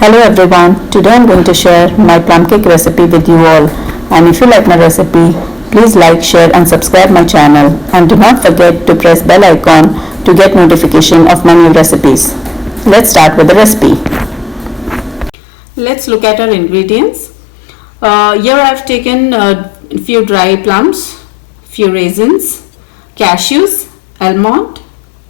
Hello everyone, today I am going to share my plum cake recipe with you all, and if you like my recipe, please like, share and subscribe my channel, and do not forget to press bell icon to get notification of my new recipes. Let's start with the recipe. Let's look at our ingredients. Here I have taken a few dry plums, few raisins, cashews, almond,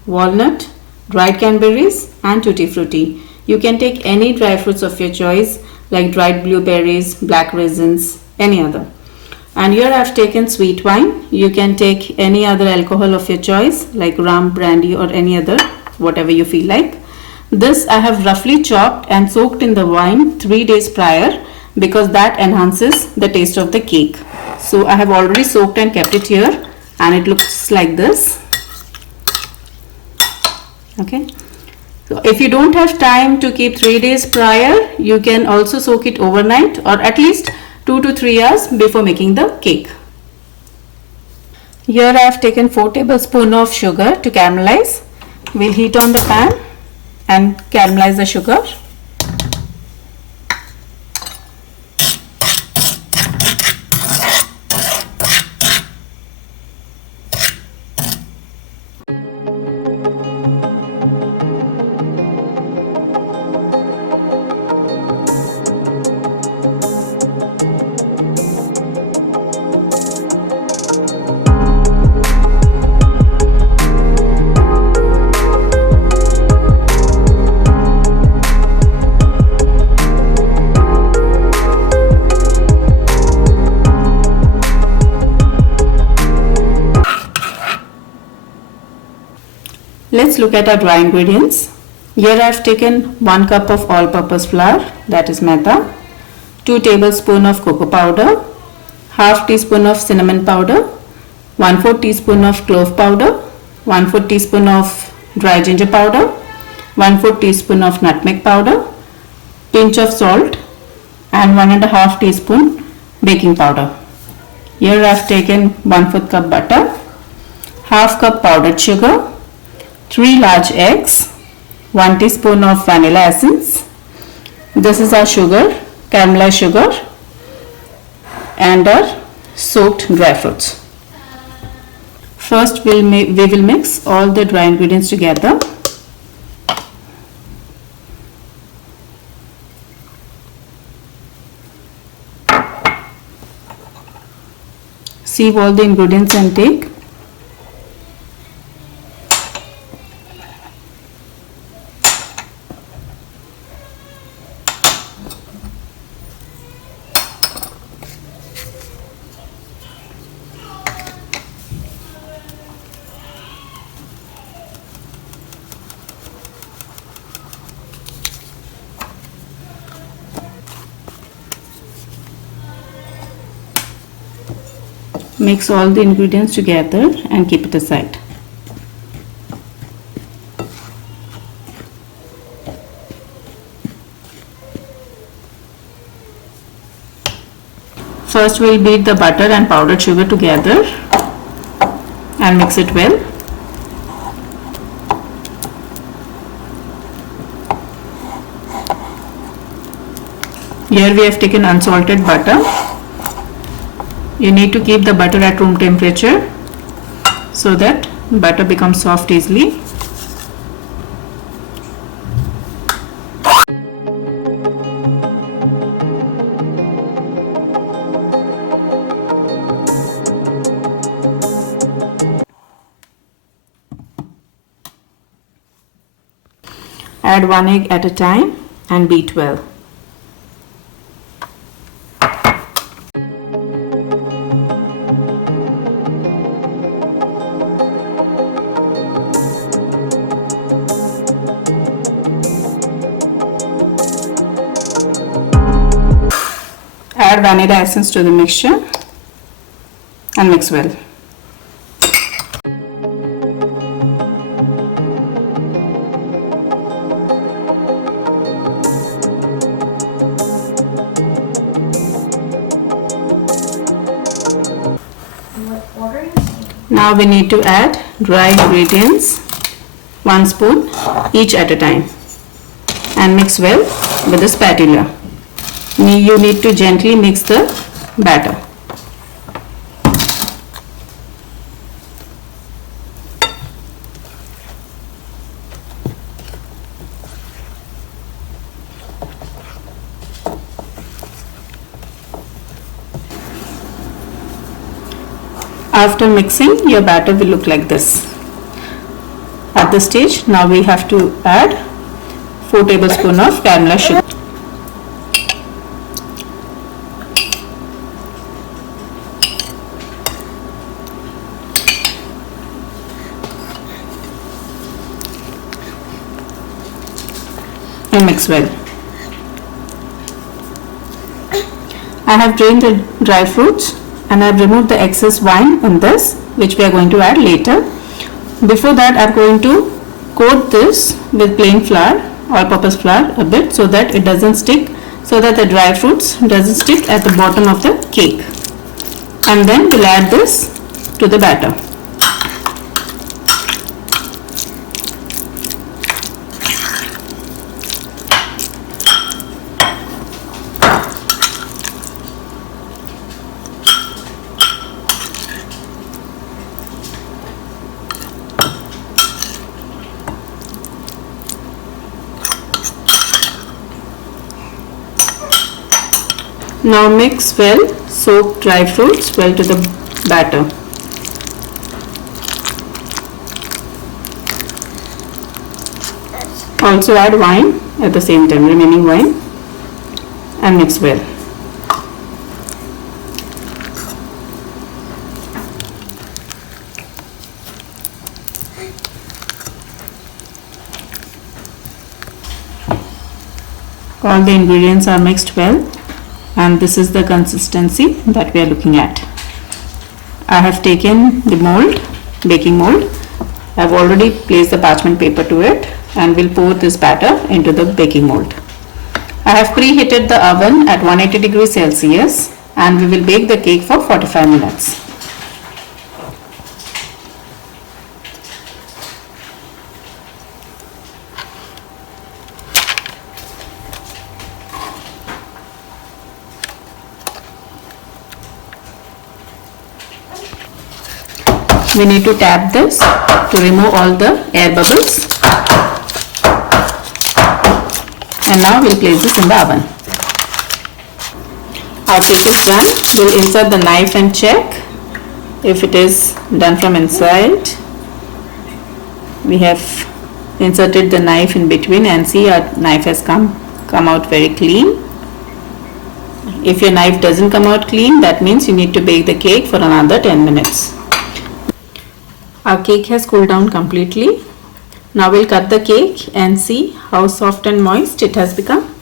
walnut, dried cranberries and tutti frutti. You can take any dry fruits of your choice like dried blueberries, black raisins, any other. And here I have taken sweet wine. You can take any other alcohol of your choice like rum, brandy or any other, whatever you feel like. This I have roughly chopped and soaked in the wine 3 days prior because that enhances the taste of the cake. So I have already soaked and kept it here and it looks like this. Okay. So if you don't have time to keep 3 days prior, you can also soak it overnight or at least 2 to 3 hours before making the cake. Here I have taken 4 tablespoons of sugar to caramelize. We'll heat on the pan and caramelize the sugar. Let's look at our dry ingredients. Here I have taken 1 cup of all-purpose flour, that is maida, 2 tablespoons of cocoa powder, half teaspoon of cinnamon powder, 1/4 teaspoon of clove powder, 1/4 teaspoon of dry ginger powder, 1/4 teaspoon of nutmeg powder, pinch of salt and 1.5 teaspoon baking powder. Here I have taken 1/4 cup butter, half cup powdered sugar, 3 large eggs, 1 teaspoon of vanilla essence. This is our sugar, caramelized sugar, and our soaked dry fruits. First we will mix all the dry ingredients together. Sieve all the ingredients and take. Mix all the ingredients together and keep it aside. First we'll beat the butter and powdered sugar together and mix it well. Here we have taken unsalted butter. You need to keep the butter at room temperature so that butter becomes soft easily. Add 1 egg at a time and beat well. Add vanilla essence to the mixture and mix well. Now we need to add dry ingredients, 1 spoon each at a time, and mix well with the spatula. You need to gently mix the batter. After mixing, your batter will look like this. At this stage, now we have to add 4 tablespoons of caramelized sugar. And mix well. I have drained the dry fruits and I have removed the excess wine in this, which we are going to add later. Before that, I am going to coat this with plain flour, all-purpose flour a bit, so that it doesn't stick, so that the dry fruits doesn't stick at the bottom of the cake. And then we'll add this to the batter. Now mix well soaked dry fruits well to the batter. Also add wine at the same time, remaining wine, and mix well. All the ingredients are mixed well, and this is the consistency that we are looking at. I have taken the mold, baking mold. I have already placed the parchment paper to it and will pour this batter into the baking mold. I have preheated the oven at 180 degrees Celsius and we will bake the cake for 45 minutes. We need to tap this to remove all the air bubbles. And now we'll place this in the oven. Our cake is done. We'll insert the knife and check if it is done from inside. We have inserted the knife in between and see our knife has come out very clean. If your knife doesn't come out clean, that means you need to bake the cake for another 10 minutes. Our cake has cooled down completely. Now we'll cut the cake and see how soft and moist it has become.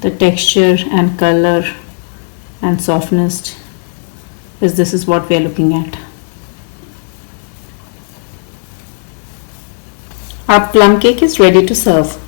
The texture and color and softness this is what we are looking at. Our plum cake is ready to serve.